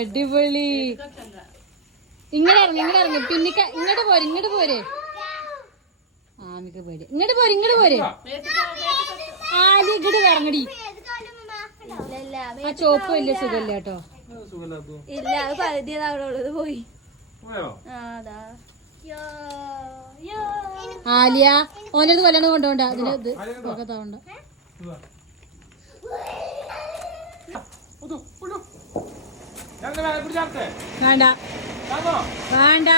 അടിപൊളി. ഇങ്ങനെ ഇറങ്ങി പിന്നെ ഇങ്ങോട്ട് പോരെ ആമിക്ക് പേടി. ഇങ്ങോട്ട് പോരെ ആലി ഇങ്ങോട്ട് ഇറങ്ങടി. ആ ചോപ്പ് വലിയ സുഖല്ല കേട്ടോ. ഇല്ല അത് പകുതിയതാവുള്ളത് പോയി. ആലിയ ഓനത് കൊല്ലണം കൊണ്ടോണ്ട അതിന് ഇത് നോക്കത്താവണ്ട. വേണ്ട വേണ്ട